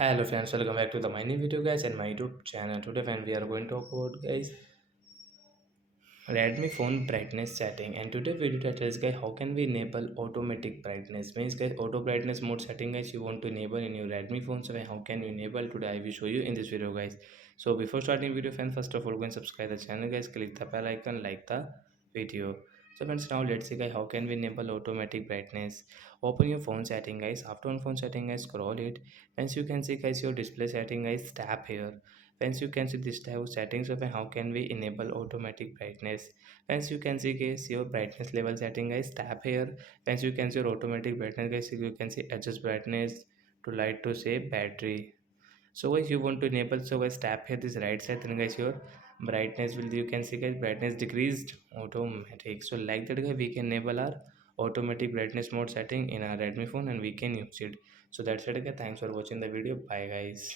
Hello friends, welcome back to the my new video guys and my YouTube channel. Today friend we are going to talk about guys Redmi phone brightness setting, and today video title is guys how can we enable automatic brightness. Means guys auto brightness mode setting guys you want to enable in your Redmi phone. So how can you enable? Today I will show you in this video guys. So before starting video friends, first of all go and subscribe the channel guys, click the bell icon, like the video. So friends, now let's see guys how can we enable automatic brightness. Open your phone setting guys. After on phone setting guys, scroll it. Once you can see guys your display setting guys, tap here. Once you can see this type of settings of how can we enable automatic brightness. Once you can see guys your brightness level setting guys, tap here. Once you can see your automatic brightness guys, you can see adjust brightness to light to save battery. So guys you want to enable, so guys tap here this right side, then guys your brightness will, you can see guys brightness decreased automatic. So like that guys we can enable our automatic brightness mode setting in our Redmi phone and we can use it. So that's it guys, thanks for watching the video, bye guys.